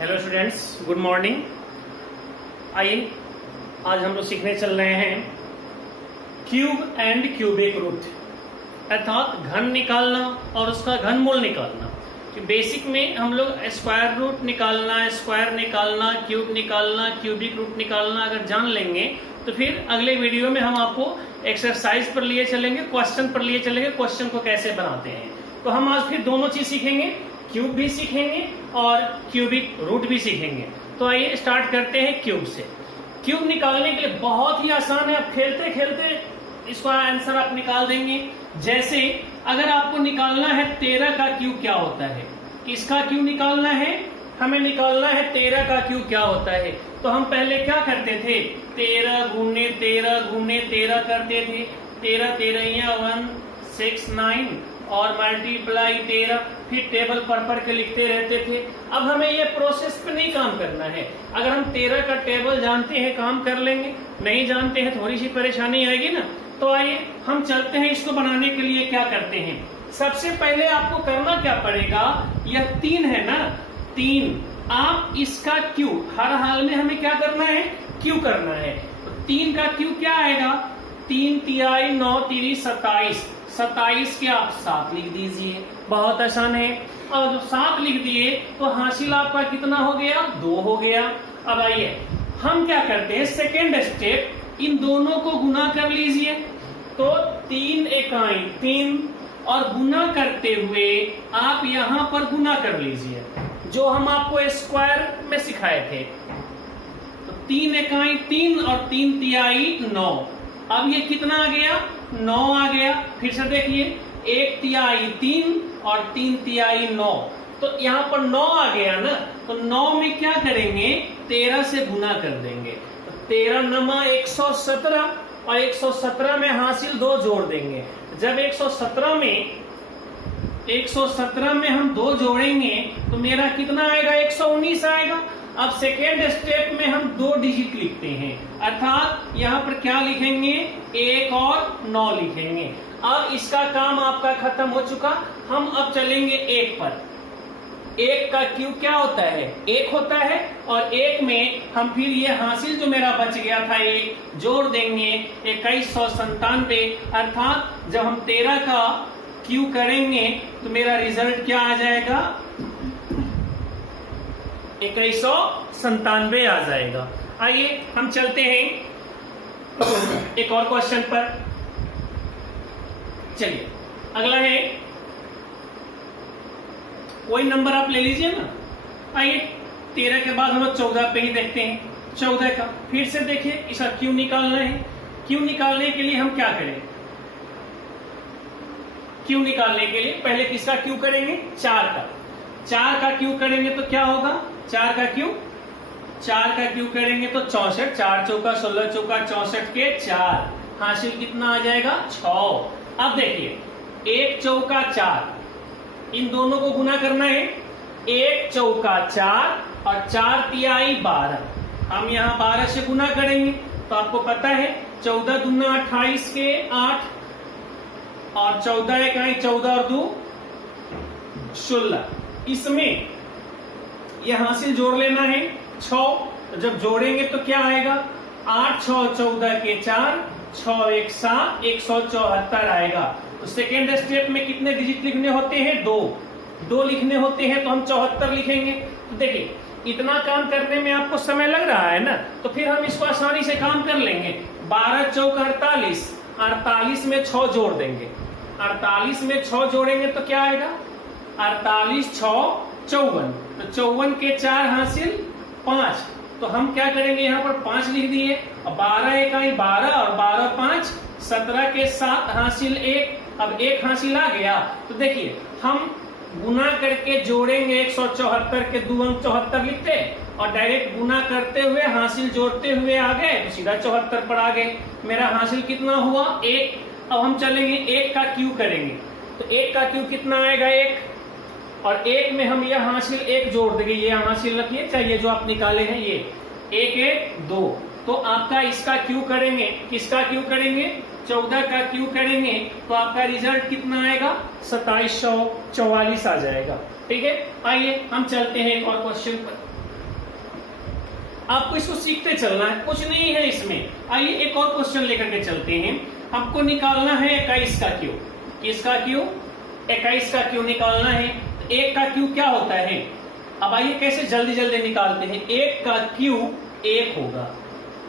Hello students, good morning. आइए आज हम लोग सीखने चल रहे हैं क्यूब एंड क्यूबिक रूट, अर्थात घन निकालना और उसका घनमूल निकालना। कि बेसिक में हम लोग स्क्वायर रूट निकालना, स्क्वायर निकालना, क्यूब निकालना, क्यूबिक रूट निकालना अगर जान लेंगे तो फिर अगले वीडियो में हम आपको एक्सरसाइज पर लिए चलेंगे, क्वेश्चन पर लिए चलेंगे, क्वेश्चन को कैसे बनाते हैं। तो हम आज फिर दोनों चीज सीखेंगे, क्यूब भी सीखेंगे और क्यूबिक रूट भी सीखेंगे। तो आइए स्टार्ट करते हैं क्यूब से। क्यूब निकालने के लिए बहुत ही आसान है, आप खेलते खेलते इसका आंसर आप निकाल देंगे। जैसे अगर आपको निकालना है 13 का क्यूब क्या होता है, किसका क्यूब निकालना है, हमें निकालना है 13 का क्यूब क्या होता है। तो हम पहले क्या करते थे, 13 गुने 13 गुने 13 करते थे। 13 13 169 और मल्टीप्लाई 13, फिर टेबल पर के लिखते रहते थे। अब हमें ये प्रोसेस पे नहीं काम करना है। अगर हम 13 का टेबल जानते हैं काम कर लेंगे, नहीं जानते हैं थोड़ी सी परेशानी आएगी ना। तो आइए हम चलते हैं, इसको बनाने के लिए क्या करते हैं। सबसे पहले आपको करना क्या पड़ेगा, यह 3 है ना, 3 आप इसका क्यूब, हर हाल में हमें क्या करना है, क्यूब करना है। तो 3 का क्यूब क्या आएगा, 3 तिहाई 9 3 27, 27 के आप 7 लिख दीजिए, बहुत आसान है। और जब 7 लिख दिए तो हासिल आपका कितना हो गया, 2 हो गया। अब आइए हम क्या करते हैं, सेकेंड स्टेप, इन दोनों को गुना कर लीजिए। तो 3 इकाई 3 और गुना करते हुए आप यहां पर गुना कर लीजिए, जो हम आपको स्क्वायर में सिखाए थे। तो 3 इकाई 3 और 3 तिहाई 9। अब ये कितना आ गया, 9 आ गया। फिर से देखिए, 1 तिहाई 3 और 3 तिहाई 9। तो यहाँ पर 9 आ गया ना, तो 9 में क्या करेंगे, 13 से गुना कर देंगे। तो 13 नमा 117 और 117 में हासिल 2 जोड़ देंगे। जब 117 में हम 2 जोड़ेंगे तो मेरा कितना आएगा, 119 आएगा। अब सेकेंड स्टेप में हम 2 डिजिट लिखते हैं, अर्थात यहाँ पर क्या लिखेंगे, 1 और 9 लिखेंगे। अब इसका काम आपका खत्म हो चुका। हम अब चलेंगे 1 पर। 1 का क्यूब क्या होता है, 1 होता है। और 1 में हम फिर ये हासिल जो मेरा बच गया था 1 जोड़ देंगे, 2197। अर्थात जब हम 13 का क्यूब करेंगे तो मेरा रिजल्ट क्या आ जाएगा, 2197 आ जाएगा। आइए हम चलते हैं एक और क्वेश्चन पर। चलिए अगला है, कोई नंबर आप ले लीजिए ना। आइए 13 के बाद हम लोग 14 पे ही देखते हैं। 14 का फिर से देखिए, इसका क्यूब निकालना है। क्यूब निकालने के लिए हम क्या करें, क्यूब निकालने के लिए पहले किसका क्यूब करेंगे, 4 का। 4 का क्यूब करेंगे तो क्या होगा, 4 का क्यूब करेंगे तो 64, 4 चौका 16 चौका 64 के 4, हासिल कितना आ जाएगा, 6। अब देखिए 1 चौका 4, इन दोनों को गुना करना है। 1 चौका 4 और 4 तिहाई 12। हम यहाँ 12 से गुना करेंगे तो आपको पता है 14 दूना 28 के 8 और 14 इकाई 14 और 2 16। इसमें यह हासिल जोड़ लेना है 6। तो जब जोड़ेंगे तो क्या आएगा, 8 6 14 के 4, 6 1 7, 174 आएगा। तो सेकेंड स्टेप में कितने डिजिट लिखने होते हैं, 2 लिखने होते हैं। तो हम 74 लिखेंगे। तो देखिए इतना काम करने में आपको समय लग रहा है ना, तो फिर हम इसको आसानी से काम कर लेंगे। 12 चौका 48, 48 में 6 जोड़ देंगे। 48 में 6 जोड़ेंगे तो क्या आएगा, 48 6 54। तो 54 के 4 हासिल 5। तो हम क्या करेंगे, यहाँ पर 5 लिख दिए। 12 इकाई 12 और 12 5 17 के 7 हासिल 1। अब 1 हासिल आ गया। तो देखिए हम गुना करके जोड़ेंगे, 174 के 2 अंक 74 लिखते और डायरेक्ट गुना करते हुए हासिल जोड़ते हुए आ गए तो सीधा 74 पर आ गए। मेरा हासिल कितना हुआ, 1। अब हम चलेंगे 1 का क्यूब करेंगे। तो 1 का क्यूब कितना आएगा, 1। और 1 में हम यह हासिल 1 जोड़ देंगे, ये हासिल रखिए, चाहिए जो आप निकाले हैं ये 1 1 2। तो आपका इसका क्यूब करेंगे, किसका क्यूब करेंगे, 14 का क्यूब करेंगे तो आपका रिजल्ट कितना आएगा, 2744 आ जाएगा। ठीक है, आइए हम चलते हैं एक और क्वेश्चन पर। आपको इसको सीखते चलना है, कुछ नहीं है इसमें। आइए एक और क्वेश्चन लेकर के चलते हैं। हमको निकालना है 21 का क्यूब। किसका क्यूब? 21 का क्यूब निकालना है। 1 का क्यूब क्या होता है? अब आइए कैसे जल्दी जल्दी निकालते हैं। 1 का क्यूब 1 होगा,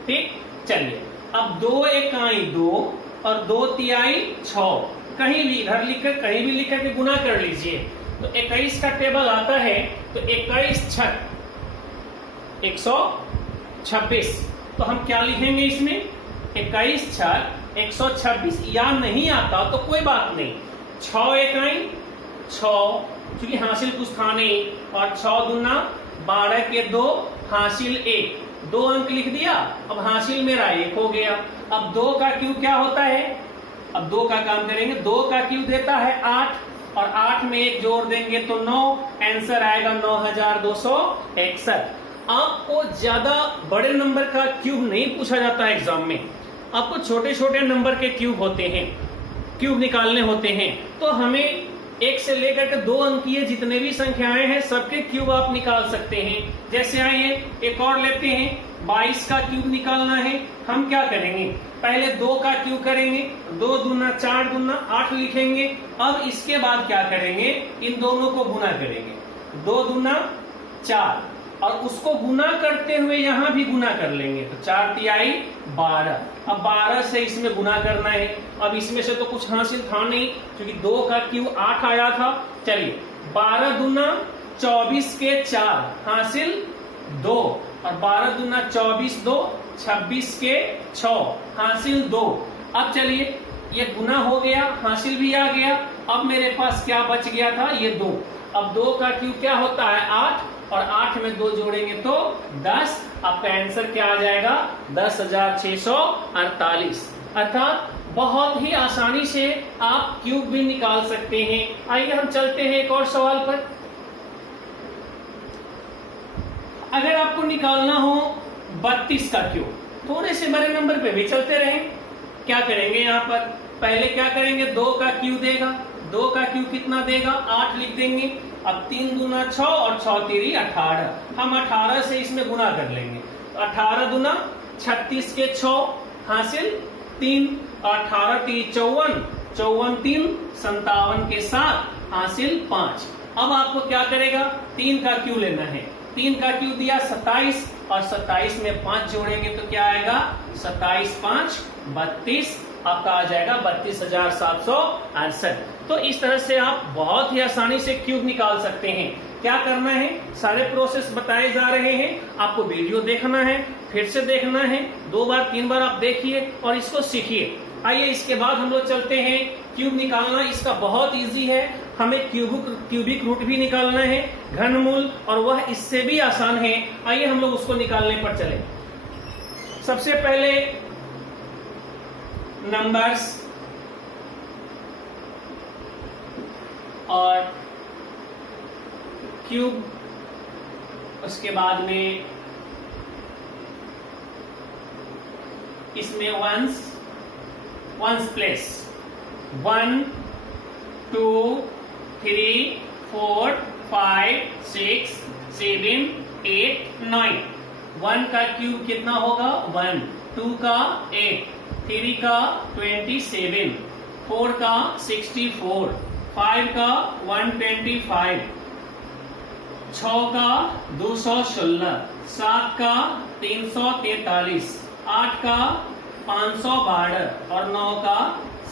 ठीक। चलिए अब 2 एकाई 2 और 2 तिहाई 6, कहीं भी इधर लिखकर कहीं भी लिखकर के गुना कर लीजिए। तो 21 का टेबल आता है तो 21 छक 126। तो हम क्या लिखेंगे इसमें? 21 छक 126। याद नहीं आता तो कोई बात नहीं, 6 एकाई 6, क्योंकि हासिल कुछ था नहीं, और 6 दूना 12 के 2 हासिल 1, 2 अंक लिख दिया। अब हासिल मेरा 1 हो गया। अब 2 का क्यूब क्या होता है? अब 2 का काम करेंगे। 2 का क्यूब देता है 8, और 8 में 1 जोड़ देंगे तो 9, आंसर आएगा 9261। आपको ज्यादा बड़े नंबर का क्यूब नहीं पूछा जाता है एग्जाम में, आपको छोटे छोटे नंबर के क्यूब होते हैं, क्यूब निकालने होते हैं। तो हमें 1 से लेकर के 2 अंकीय जितने भी संख्याएं हैं सबके क्यूब आप निकाल सकते हैं। जैसे आइए एक और लेते हैं, 22 का क्यूब निकालना है। हम क्या करेंगे? पहले 2 का क्यूब करेंगे, 2 दूना 4 दूना 8 लिखेंगे। अब इसके बाद क्या करेंगे? इन दोनों को गुना करेंगे, 2 दूना 4, और उसको गुना करते हुए यहां भी गुना कर लेंगे। तो 4 तिहाई 12। अब 12 से इसमें गुना करना है। अब इसमें से तो कुछ हासिल था नहीं, क्योंकि 2 का क्यूब 8 आया था। चलिए 12 दूना 24 के 4 हासिल 2, और 12 दूना 24 2 26 के 6 हासिल 2। अब चलिए ये गुना हो गया, हासिल भी आ गया। अब मेरे पास क्या बच गया था? ये 2। अब 2 का क्यूब क्या होता है? 8, और 8 में 2 जोड़ेंगे तो 10। आपका आंसर क्या आ जाएगा? 10,648। अर्थात बहुत ही आसानी से आप क्यूब भी निकाल सकते हैं। आइए हम चलते हैं एक और सवाल पर। अगर आपको निकालना हो 32 का क्यूब, थोड़े से बड़े नंबर पे भी चलते रहें। क्या करेंगे? यहाँ पर पहले क्या करेंगे? 2 का क्यूब देगा। 2 का क्यूब कितना देगा? 8 लिख देंगे। अब 3 दूना 6 और 6 तिरी 18। हम 18 से इसमें गुना कर लेंगे। 18 दूना 36 के 6 हासिल 3, 18 तिरी 54, 54 3 57 के 7 हासिल 5। अब आपको क्या करेगा? 3 का क्यूब लेना है। 3 का क्यूब दिया 27, और 27 में 5 जोड़ेंगे तो क्या आएगा? 27 5 32। आपका आ जाएगा 32,768। तो इस तरह से आप बहुत ही आसानी से क्यूब निकाल सकते हैं। क्या करना है? सारे प्रोसेस बताए जा रहे हैं, आपको वीडियो देखना है, फिर से देखना है, 2 बार 3 बार आप देखिए और इसको सीखिए। आइए इसके बाद हम लोग चलते हैं क्यूब निकालना। इसका बहुत इजी है। हमें क्यूबिक रूट भी निकालना है, घनमूल, और वह इससे भी आसान है। आइए हम लोग उसको निकालने पर चले। सबसे पहले नंबर्स और क्यूब, उसके बाद में इसमें वंस प्लेस 1 2 3 4 5 6 7 8 9। 1 का क्यूब कितना होगा? 1। 2 का 8, 3 का 27, 4 का 64, 5 का 125, 6 का 216, 7 का 343, 8 का 512 और 9 का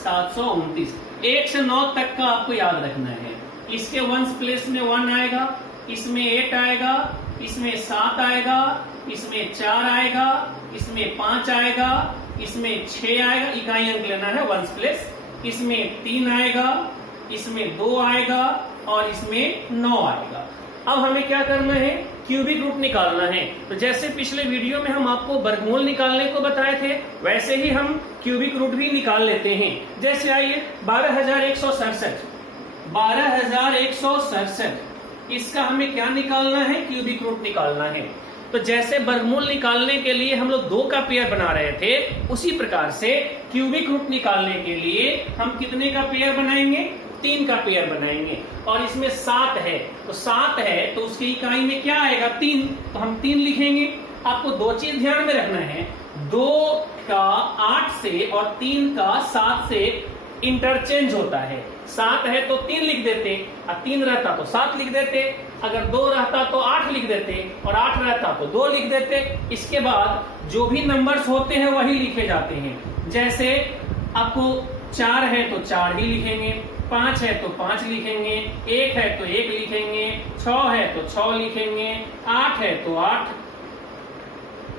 729। 1 से 9 तक का आपको याद रखना है। इसके वंस प्लेस में 1 आएगा, इसमें 8 आएगा, इसमें 7 आएगा, इसमें 4 आएगा, इसमें 5 आएगा, इसमें 6 आएगा, इकाई अंक लेना है वंस प्लेस। इसमें 3 आएगा, इसमें 2 आएगा और इसमें 9 आएगा। अब हमें क्या करना है? क्यूबिक रूट निकालना है। तो जैसे पिछले वीडियो में हम आपको वर्गमूल निकालने को बताए थे, वैसे ही हम क्यूबिक रूट भी निकाल लेते हैं। जैसे आइए 12,167, 12,167, इसका हमें क्या निकालना है? क्यूबिक रूट निकालना है। तो जैसे वर्गमूल निकालने के लिए हम लोग 2 का पेयर बना रहे थे, उसी प्रकार से क्यूबिक रूट निकालने के लिए हम कितने का पेयर बनाएंगे? 3 का पेयर बनाएंगे। और इसमें 7 है, तो 7 है तो उसकी इकाई में क्या आएगा? 3। तो हम 3 लिखेंगे। आपको दो चीज ध्यान में रखना है, 2 का 8 से और 3 का 7 से इंटरचेंज होता है। 7 है तो 3 लिख देते, और 3 रहता तो 7 लिख देते, अगर 2 रहता तो 8 लिख देते, और 8 रहता तो 2 लिख देते। इसके बाद जो भी नंबर्स होते हैं वही लिखे जाते हैं। जैसे आपको 4 है तो 4 ही लिखेंगे, 5 है तो 5 लिखेंगे, 1 है तो 1 लिखेंगे, 6 है तो 6 लिखेंगे, 8 है तो 8,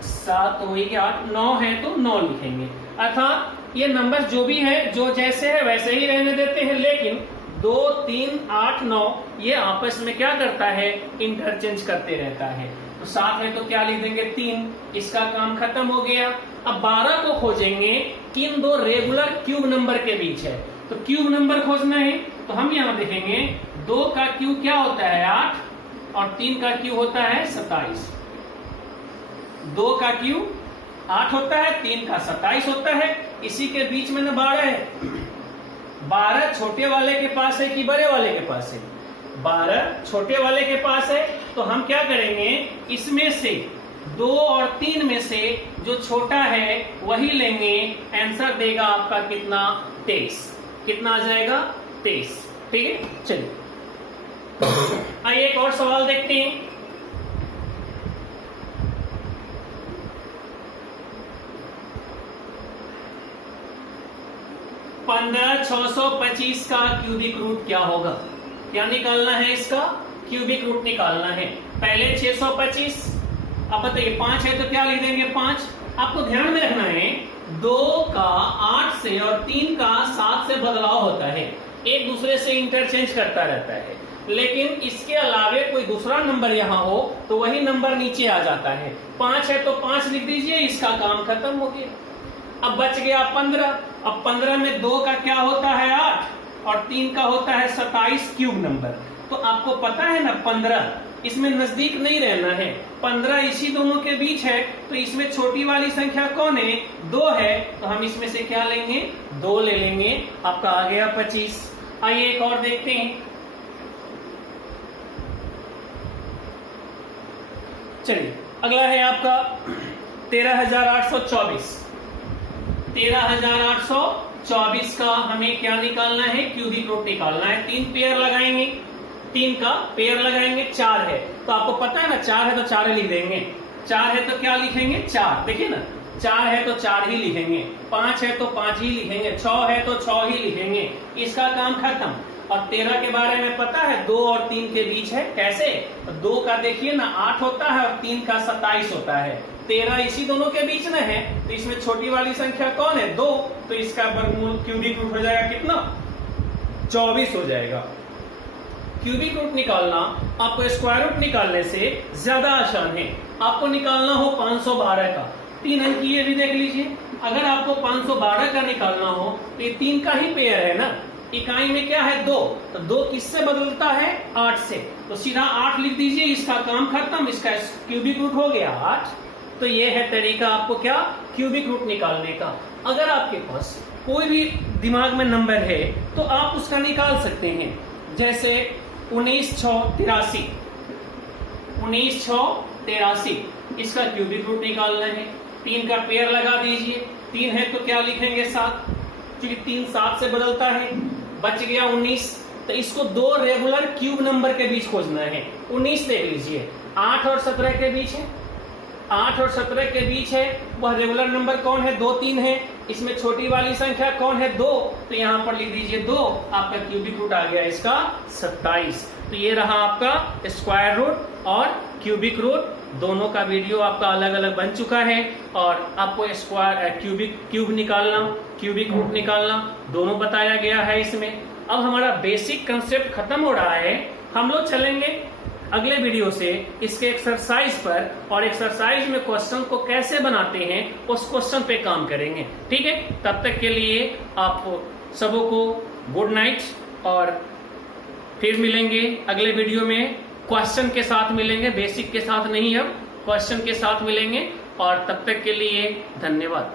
7 तो वही 8, 9 है तो 9 लिखेंगे। अर्थात ये नंबर जो भी है, जो जैसे है वैसे ही रहने देते हैं, लेकिन 2, 3, 8, 9 ये आपस में क्या करता है, इंटरचेंज करते रहता है। तो 7 है तो क्या लिख देंगे 3, इसका काम खत्म हो गया। अब 12 को खोजेंगे, किन दो रेगुलर क्यूब नंबर के बीच है, तो क्यूब नंबर खोजना है। तो हम यहाँ देखेंगे 2 का क्यूब क्या होता है 8, और 3 का क्यूब होता है 27। 2 का क्यूब 8 होता है, 3 का 27 होता है, इसी के बीच में ना 12 है। 12 छोटे वाले के पास है कि बड़े वाले के पास है? 12 छोटे वाले के पास है। तो हम क्या करेंगे, इसमें से 2 और 3 में से जो छोटा है वही लेंगे। आंसर देगा आपका कितना, 23। कितना आ जाएगा, 23। ठीक है, चलिए आइए एक और सवाल देखते हैं। 15,625 का क्यूबिक रूट क्या होगा? क्या निकालना है, इसका क्यूबिक रूट निकालना है। पहले 625, अब बताइए 5 है तो क्या लिख देंगे 5। आपको ध्यान में रखना है 2 का 8 से और 3 का 7 से बदलाव होता है, एक दूसरे से इंटरचेंज करता रहता है। लेकिन इसके अलावे कोई दूसरा नंबर यहाँ हो तो वही नंबर नीचे आ जाता है। 5 है तो 5 लिख दीजिए, इसका काम खत्म हो गया। अब बच गया 15। अब 15 में 2 का क्या होता है 8 और 3 का होता है 27 क्यूब नंबर। तो आपको पता है ना 15, इसमें नजदीक नहीं रहना है, 15 इसी दोनों के बीच है। तो इसमें छोटी वाली संख्या कौन है, 2 है। तो हम इसमें से क्या लेंगे, 2 ले लेंगे। आपका आ गया 25। आइए एक और देखते हैं। चलिए अगला है आपका 13,824। 13,824 का हमें क्या निकालना है, क्यूबिक रूट निकालना है। 3 पेयर लगाएंगे, 3 का पेयर लगाएंगे, 4 है तो आपको पता है ना 4 है तो 4 ही लिख देंगे। 4 है तो क्या लिखेंगे 4, देखिए ना 4 है तो 4 ही लिखेंगे। 5 है तो 5 ही लिखेंगे। 6 है तो 6 ही लिखेंगे, इसका काम खत्म। और 13 के बारे में पता है 2 और 3 के बीच है, कैसे, 2 का देखिए ना 8 होता है और 3 का 27 होता है। 13 इसी दोनों के बीच में है, तो इसमें छोटी वाली संख्या कौन है 2, तो इसका वर्गमूल क्यूबिक रूट हो जाएगा कितना, 24 हो जाएगा। क्यूबिक रूट निकालना आपको स्क्वायर रूट निकालने से ज्यादा आसान है। आपको निकालना हो 512 का, 3 अंक ये भी देख लीजिए। अगर आपको 512 का निकालना हो तो ये 3 का ही पेयर है ना, इकाई में क्या है 2, तो 2 किससे बदलता है 8 से, तो सीधा 8 लिख दीजिए, इसका काम खत्म, इसका क्यूबिक रूट हो गया 8। तो ये है तरीका आपको क्या, क्यूबिक रूट निकालने का। अगर आपके पास कोई भी दिमाग में नंबर है तो आप उसका निकाल सकते हैं। जैसे 19,683, 19,683 इसका क्यूबिक रूट निकालना है। 3 का पेयर लगा दीजिए, 3 है तो क्या लिखेंगे 7, क्योंकि 3 7 से बदलता है। बच गया 19, तो इसको 2 रेगुलर क्यूब नंबर के बीच खोजना है। 19 देख लीजिए, 8 और 17 के बीच है, 8 और 17 के बीच है, वह रेगुलर नंबर कौन है 2, 3 है। इसमें छोटी वाली संख्या कौन है 2, तो यहाँ पर लिख दीजिए 2, आपका क्यूबिक रूट आ गया इसका 27। तो ये रहा आपका स्क्वायर रूट और क्यूबिक रूट, दोनों का वीडियो आपका अलग अलग बन चुका है। और आपको स्क्वायर क्यूब निकालना, क्यूबिक रूट निकालना दोनों बताया गया है इसमें। अब हमारा बेसिक कंसेप्ट खत्म हो रहा है, हम लोग चलेंगे अगले वीडियो से इसके एक्सरसाइज पर, और एक्सरसाइज में क्वेश्चन को कैसे बनाते हैं उस क्वेश्चन पे काम करेंगे। ठीक है, तब तक के लिए आप सबों को गुड नाइट, और फिर मिलेंगे अगले वीडियो में। क्वेश्चन के साथ मिलेंगे, बेसिक के साथ नहीं, अब क्वेश्चन के साथ मिलेंगे। और तब तक के लिए धन्यवाद।